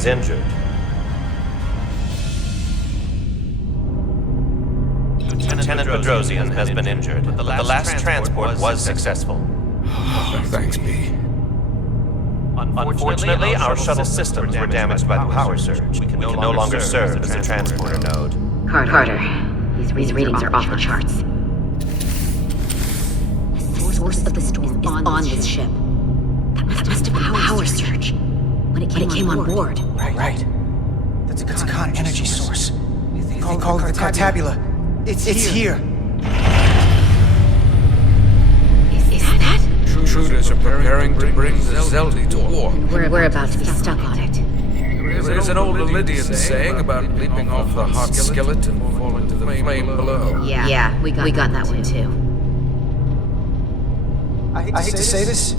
is injured. Lieutenant Bedrosian has been injured, but the last transport was successful. Thanks, B. Unfortunately, our shuttle systems were damaged by the power surge. We can no longer serve as a transporter node. Carter, these readings are off the charts. The source of the storm is on this ship. That must have been a power surge when it came on board. Right. That's a con energy source. They call it the Cartabula. It's here. Is that? Intruders are preparing to bring the Zeldi to war. We're about to be stuck on it. There's an old Lydian saying about leaping off the hot skillet and falling to the flame below. Yeah, we got that one too. I hate to say this,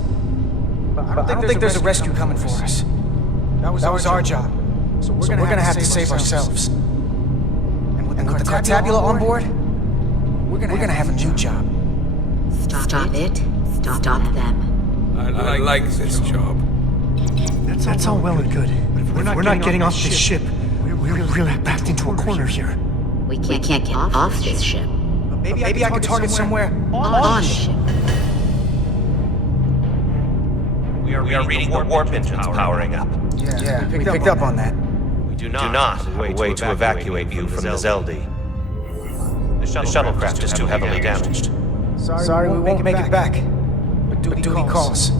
but I don't think there's a rescue coming for us. That was our job. So we're gonna have to save ourselves. And with the Cartabula on board, we're gonna have a new job. Stop it. Stop them. I like this job. That's all well and good, but if we're not getting off this ship, we're really backed into a corner here. We can't get off this ship. Maybe I can target somewhere On the ship. We are reading the warp engines powering up. Yeah, we picked up on that. We do not have a way to evacuate you from the Zeldi. The shuttlecraft is too heavily damaged. Sorry, we won't make it back. But duty calls.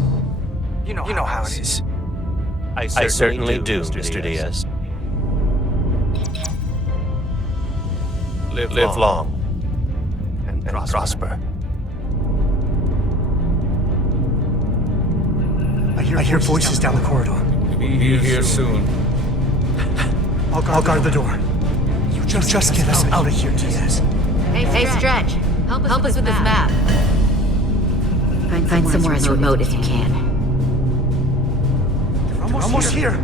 You know how it is. I certainly do, Mr. Diaz. Live long and prosper. I hear voices down the corridor. Be here soon. I'll guard the door. You just get us out of here, Diaz. Hey, Stretch. Help us with this map. Find somewhere as remote as you can. We're almost here.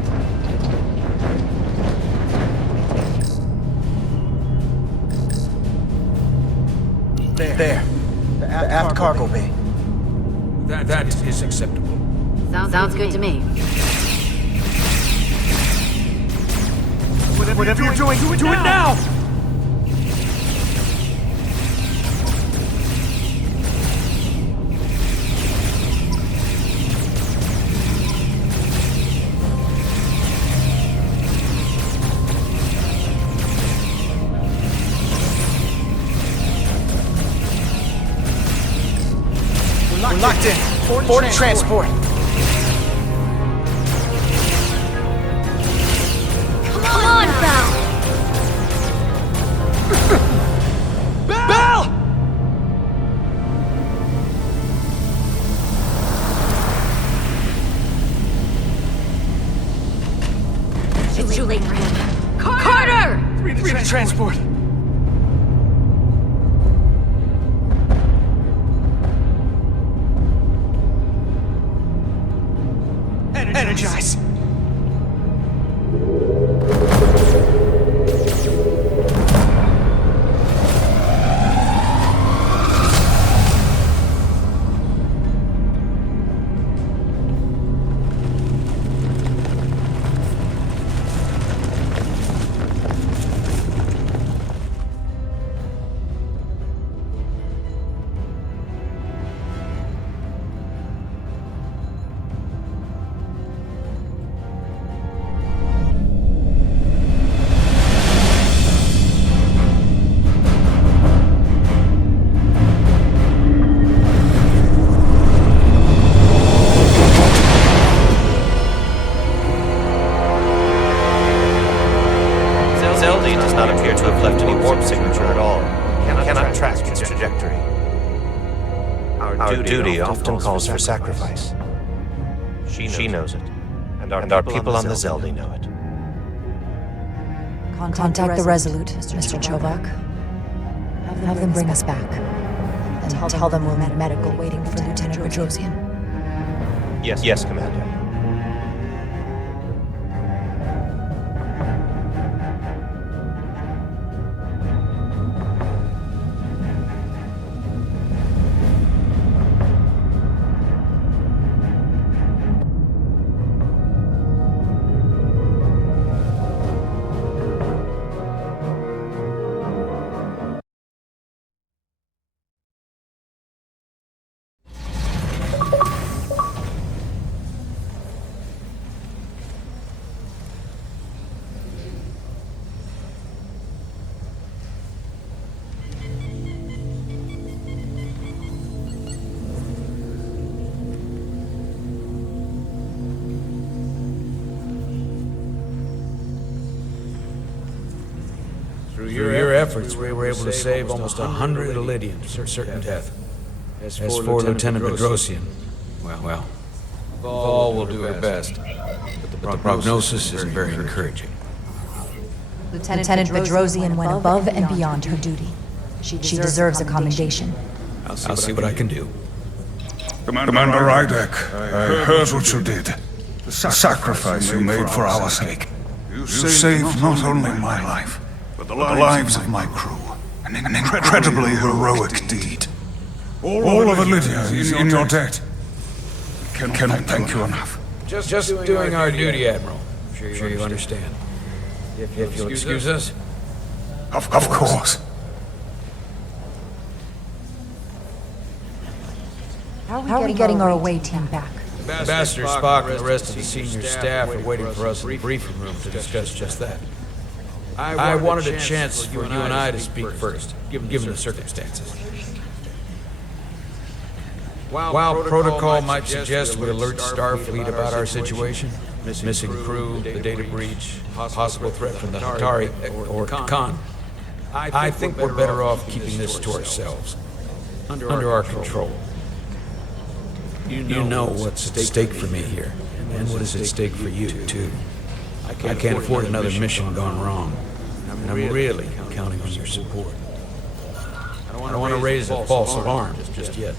There. The aft cargo bay. That is acceptable. Sounds good to me. Whatever you're doing, do it now! We're locked in. Board transport. Come on, Val! Bell! It's too late for him. Carter! Read the transport. Energize. Zeldi does not appear to have left any warp signature at all. Cannot track its trajectory. Our duty often calls for sacrifice. She knows it, and our people on the Zeldi know it. Contact the Resolute, Mr. Chovak. Have them bring us back. And tell them we'll need medical waiting for Lieutenant Bedrosian. Yes, Commander. Through your efforts, we were able to save almost 100 Illydians from certain death. As for Lieutenant Bedrosian, well, all will do our best. But the prognosis isn't very encouraging. Lieutenant Bedrosian went above and beyond her duty. She deserves a commendation. I'll see what I can do. Commander Rydek, I heard what you did. The sacrifice you made for our sake. You saved not only my life, but the lives of my crew. An incredibly heroic deed. All of Lydia is in your debt. Cannot thank you enough. Just doing our duty, Admiral. I'm sure you understand. If you'll excuse us. Of course. How are we getting our away team back? Ambassador Spock and the rest of the senior staff are waiting for us in the briefing room to discuss just that. I wanted a chance for you and I to speak first, given the circumstances. While protocol might suggest we alert Starfleet about our situation, missing crew, the data breach, possible threat from the Hatari or Khan, I think we're better off keeping this to ourselves, under our control. You know what's at stake for me here, and what is at stake for you, too. I can't afford another mission gone wrong, and I'm really counting on your support. I don't want to raise a false alarm just yet.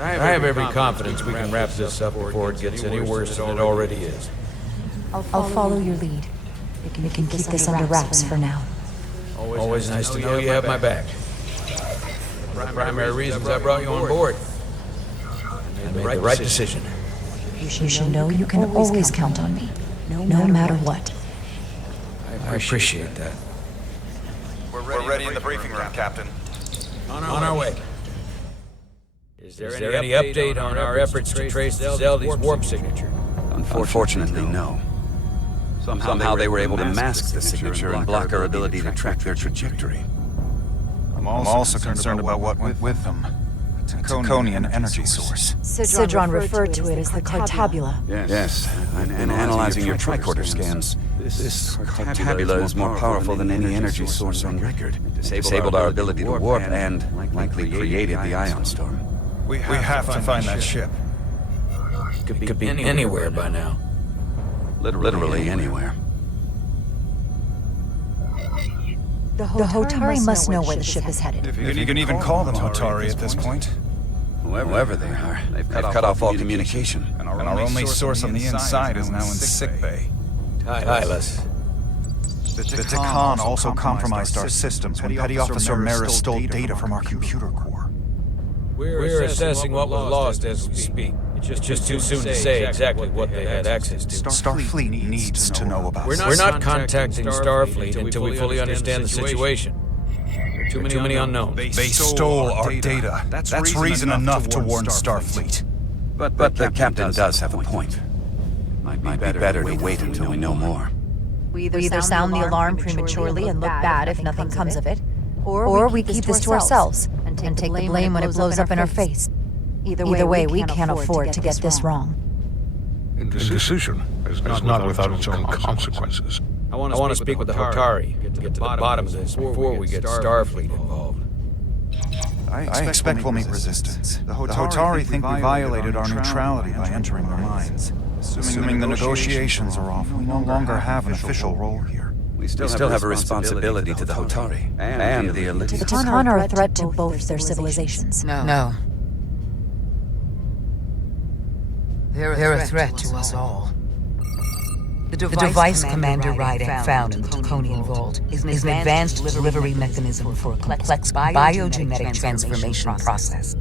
I have every confidence we can wrap this up before it gets any worse than it already is. I'll follow your lead. You can keep this under wraps for now. Always nice to know you have my back. The primary reasons I brought you on board. I made the right decision. You should know you can always count on me, no matter what. I appreciate that. We're ready in the briefing room, Captain. On our way. Is there any update on our efforts to trace Zeldy's warp signature? Unfortunately, no. Somehow they were able to mask the signature and block our ability to track their trajectory. I'm also concerned about what went with them. A Taconian energy source. Sidron referred to it as the Cartabula. Yes, and analyzing your tricorder scans, this Cartabula is more powerful than any energy source on record. Disabled our ability to warp and likely created the ion storm. We have to find that ship. Could be anywhere by now. Literally anywhere. The Hotari must know where the ship is headed. If you can even call them Hotari at this point. Whoever they are, they've cut off all communication. And our only source on the inside is now in sickbay. Tyler. The Takan also compromised our systems when Petty Officer Maris stole data from our computer core. We're assessing what was lost as we speak. It's just too soon to say exactly what they had access to. Starfleet needs to know about We're not contacting Starfleet until we fully understand the situation. There are too many unknowns. They stole our data. That's reason enough to warn Starfleet. But the captain does have a point. Might be better to wait until we know more. We either sound the alarm prematurely and look bad if nothing comes of it, or we keep this to ourselves and take the blame when it blows up in our face. Either way, we can't afford to get this wrong. Indecision is not without its own consequences. I want to speak with the Hotari, get to the bottom of this before we get Starfleet involved. I expect we'll meet resistance. The Hotari think we violated our neutrality by entering their minds. Assuming the negotiations are off, we no longer have an official role here. We still have a responsibility to the Hotari and the Illydians. The Takan are a threat to both their civilizations. No. They're a threat to us all. The device Commander Rydek found in the Taconian Vault is an advanced delivery mechanism for a complex biogenetic transformation process.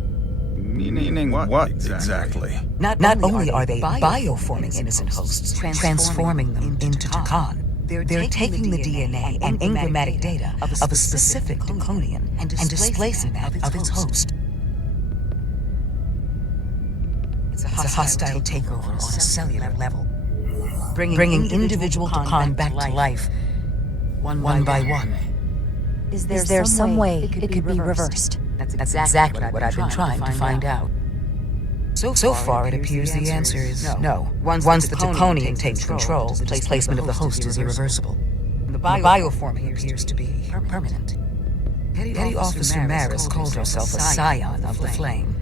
Meaning what exactly? Not only are they bioforming innocent hosts, transforming them into Takan, they're taking the DNA and enigmatic data of a specific Taconian and displacing that of its host. It's a hostile takeover on a cellular level, bringing individual Takan back to life, one by one. Is there some way it could be reversed? That's exactly what I've been trying to find out. So far, it appears the answer is no. Once the Taconian takes control, the displacement of the host is irreversible. The bioform here appears to be permanent. Petty Officer Maris called herself a scion of the Flame,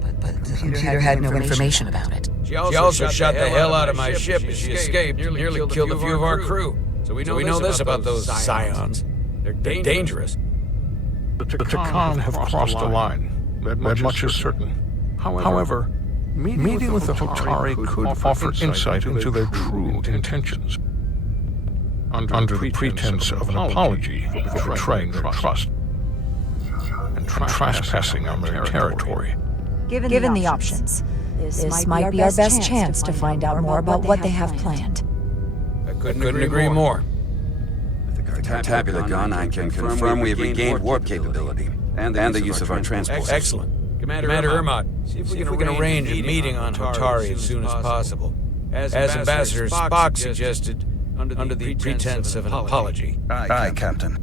but the computer had no information about it. She also shot the hell out of my ship as she escaped, nearly killed a few of our crew. So we know this about those scions. They're dangerous. The Takan have crossed a line. That much is certain. However, meeting with the Hotari could offer insight into their true intentions. Under the pretense of an apology for betraying their trust and trespassing on their territory. Given the options, this might be our best chance to find out more about what they have planned. I couldn't agree more. With the Tabula gun, I can confirm we have regained warp capability and the use of our transport. Excellent. Commander Irmot, see if we can arrange a meeting on Hotari as soon as possible. As Ambassador Spock suggested, under the pretense of an apology. Aye, Captain.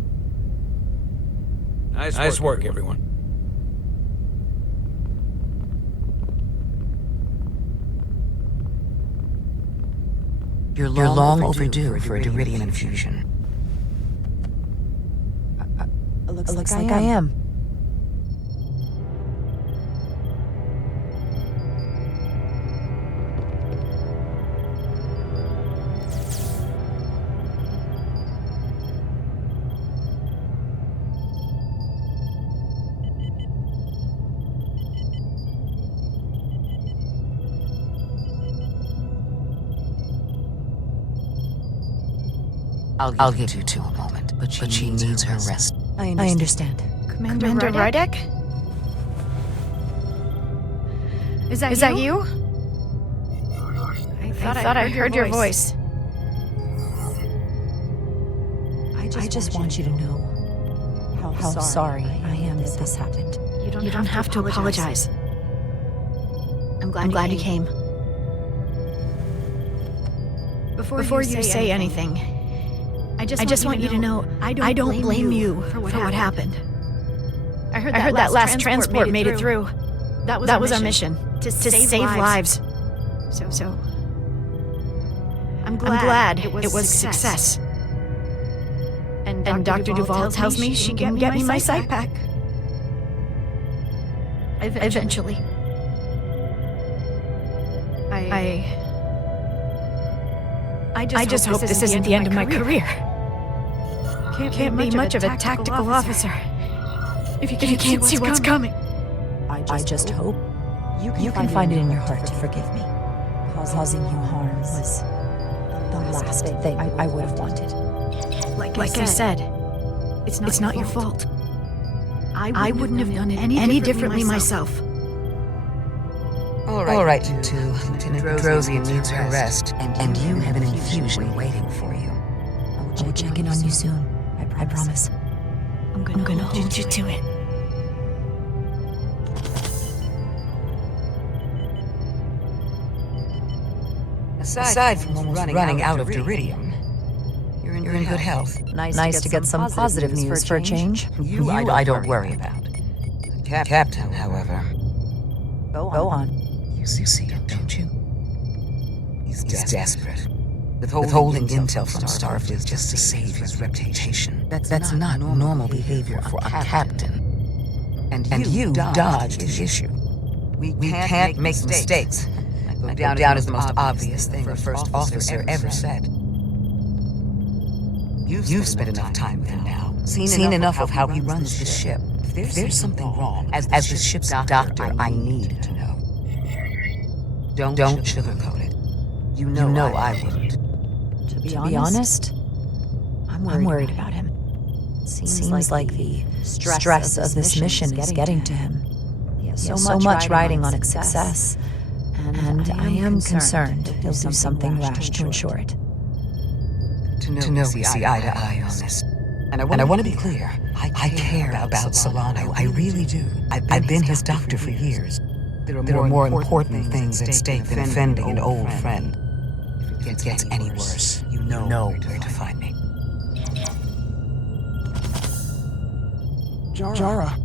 Nice work, everyone. You're long overdue for a Duridian infusion. Looks like I am. I'll give you two a moment, but she needs her rest. I understand. Commander Rydek? Is that you? I thought I heard your voice. I just want you to know how sorry I am that this happened. You don't have to apologize. I'm glad you came. Before you say anything, I just want you to know I don't blame you for what happened. I heard that last transport made it through. That was our mission, to save lives. So I'm glad it was a success. And Dr. Duvall tells me she can get me my sight pack. Eventually. I just hope this isn't the end of my career. Can't be much of a tactical officer if you can't see what's coming. I just hope you can find it in your heart to forgive me. Causing you harm was the last thing I would have wanted. Like I said, it's not your fault. I wouldn't have done it any differently myself. All right, you two. Lieutenant Bedrosian needs her rest, and you have an infusion waiting for you. I'll check in on you soon. I promise. I'm gonna hold you to it. Aside from almost running out of Duridium, you're in good health. Nice to get some positive news for a change. You I don't worry about. The Captain, however. Go on. You see it, don't you? He's desperate. Withholding intel from Starfleet just to save his reputation. That's not normal behavior for a captain. And you dodged the issue. We can't make mistakes. I go down as the most obvious thing the first officer ever said. You've spent enough time with him now. Seen enough of how he runs the ship. If there's something wrong, as the ship's doctor, I need to know. Don't sugarcoat it. You know I wouldn't. To be honest, I'm worried about him. Seems like the stress of this mission is getting to him. He has so much riding on its success, and I am concerned he'll do something rash to ensure it. To know we see eye to eye on this. And I want to be clear, I care about Solano, I really do. I've been his doctor for years. There are more important things at stake than offending an old friend. If it gets any worse, you know where to find me. Jara.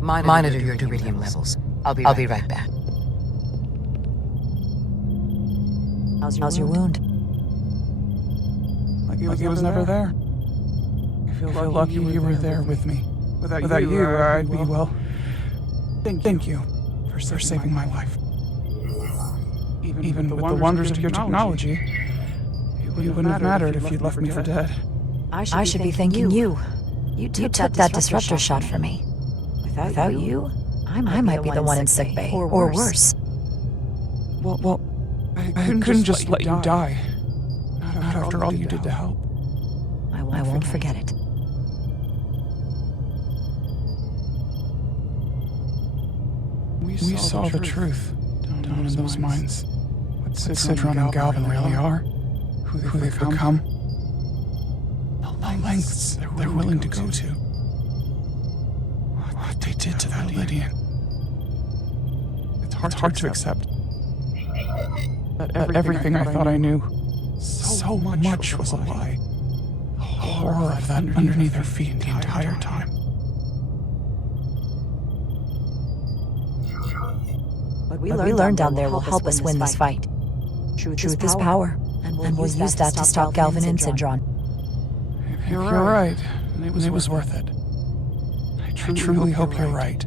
Monitor your Duridium levels. I'll be right back. How's your wound? Like he was never there. I feel lucky you were there with me. Without you, I'd be, well... Thank you for saving my life. Even with the wonders of your technology, it wouldn't have mattered if you'd left me for dead. I should be thanking you. You took that disruptor shot for me. Without you, I might be the one in sickbay, or worse. Well, I couldn't just let you die. Not after all you did to help. I won't forget it. We saw the truth down in those mines. What Citron and Galvin really are, who they've become, the lengths they're willing to go to. What they did to that Lydian. It's hard to accept that everything I thought I knew so much was a lie. The horror of that underneath her feet the entire time. What we learned down there will help us win this fight. Truth is power, and we'll use that to stop Galvin and Sidron. You're right. It was worth it. I truly hope you're right.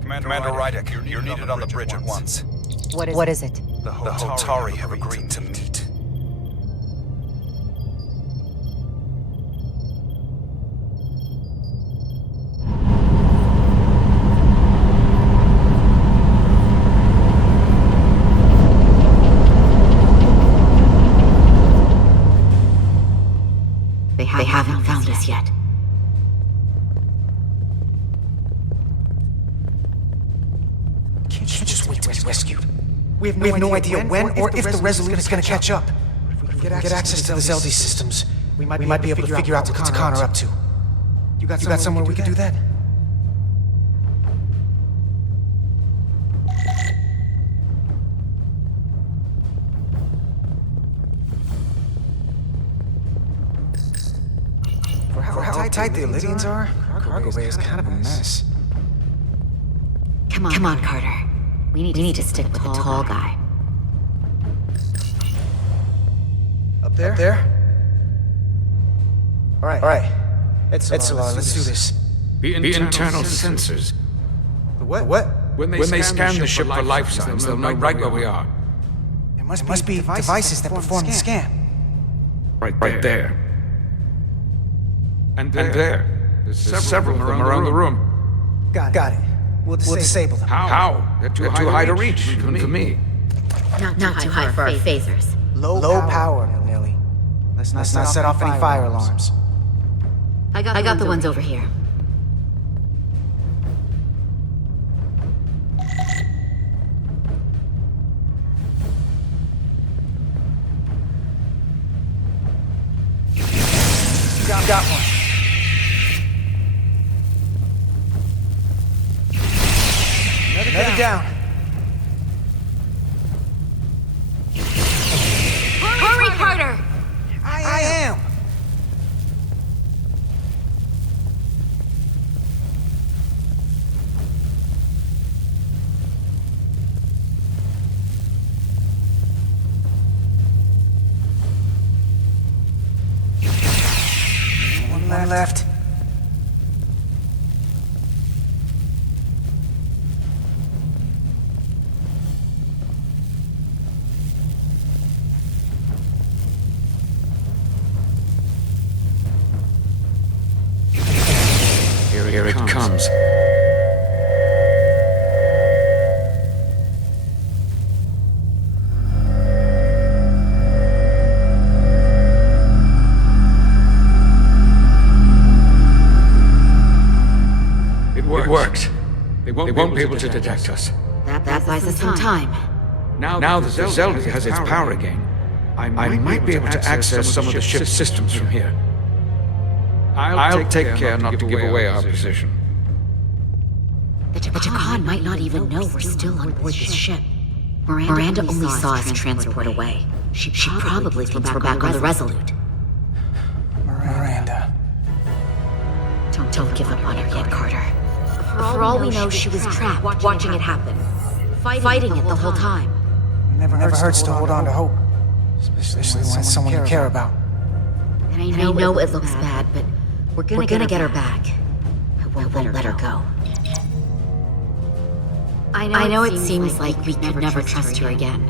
Commander Rydek, you're needed on the bridge at once. What is it? The Hotari have agreed to meet. They haven't found us yet. Can't you just wait to be rescued? We have no idea when or if the Resolute is going to catch up. If we get access to the Zeldi systems, we might be able to figure out what the Khan are up to. You got somewhere we can do that? For how tight the Lydians are, cargo bay is kind of a mess. Come on, Carter. We need to stick with the tall guy. Up there? All right. Etzelar, let's do this. The internal sensors. The what? When they scan the ship for life signs, they'll know right where we are. There must be devices that perform the scan. Right there. And there. There's several of them around the room. Got it. We'll disable them. How? They're too high to reach, even for me. Not too high for our phasers. Low power, Nelly. Let's not set off any fire alarms. I got the ones over here. Got one. Another down. Hurry, Carter! I am. One left. Here it comes. It worked. They won't be able to detect us. That buys us some time. Now that the Zelda has its power again, I might be able to access some of the ship's systems from here. I'll take care not to give away our position. The Khan might not even know we're still on board this ship. Miranda only saw us transport away. She probably thinks we're back on the Resolute. Miranda. Don't give up on her yet, Carter. For all we know, she was trapped, watching it happen. Fighting it the whole time. Never hurts to hold on to hope. Especially when it's someone you care about. And I know it looks bad, but we're gonna get her back. I won't let her go. I know it seems like we could never trust her again.